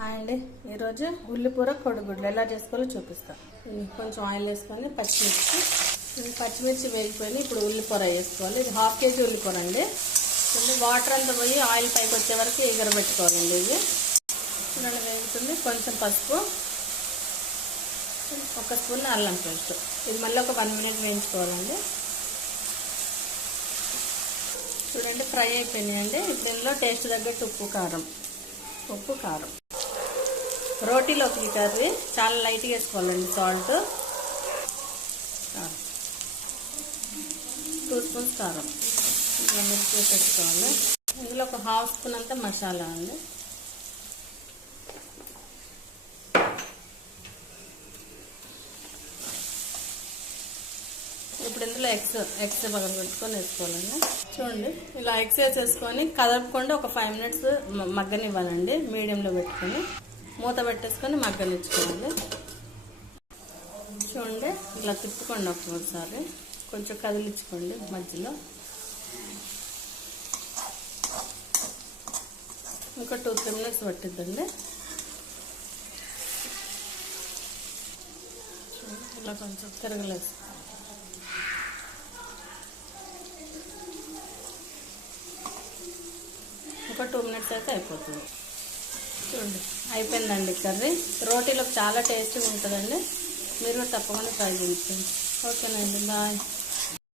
Hi అండి, ఈరోజు ఉల్లిపూర కోడిగుడ్లు ఎలా చేసుకోవాలో చూపిస్తాను. కొంచెం ఆయిల్ వేసుకొని పచ్చిమిర్చి వేగిపోయి ఇప్పుడు ఉల్లిపూర వేసుకోవాలి. ఇది 1/2 kg ఉల్లిపూర అండి. వాటర్ అంతా పోయి ఆయిల్ పైకి వచ్చే వరకు ఎగరబెట్టుకోవాలండి. ఇది చూడండి వేగుతుంది. కొంచెం పసుపు, 1 స్పూన్ అల్లం పేస్ట్. ఇది మళ్ళీ ఒక 1 minute వేయించుకోవాలండి. చూడండి ఫ్రై అయిపోయినాయండి. ఇప్పుడు ఇందులో టేస్ట్ తగ్గట్టు ఉప్పు కారం రోటీలోకి కర్రీ చాలా లైట్గా వేసుకోవాలండి. సాల్ట్ 2 స్పూన్స్ కారం ఇట్లా మిక్స్ చేసి పెట్టుకోవాలి. ఇందులో ఒక 1/2 స్పూన్ అంతా మసాలా అండి. ఇప్పుడు ఇందులో ఎగ్స్ పక్కన పెట్టుకొని వేసుకోవాలండి. చూడండి ఇలా ఎగ్స్ వేసేసుకొని కదపకుండా ఒక 5 minutes మగ్గనివ్వాలండి. మీడియంలో పెట్టుకొని మూత పెట్టేసుకొని మగ్గనిచ్చుకోవాలి. చూడండి ఇలా తిప్పుకోండి. ఒకసారి కొంచెం కదిలించుకోండి మధ్యలో. ఇంకా 2-3 minutes పట్టిద్దండి. ఇలా కొంచెం తిరగలేదు. ఒక 2 minutes అయితే అయిపోతుంది. చూడండి అయిపోయిందండి కర్రీ. రోటీలోకి చాలా టేస్టీగా ఉంటుందండి. మీరు తప్పకుండా ట్రై చేయండి. ఓకేనండి, బాయ్.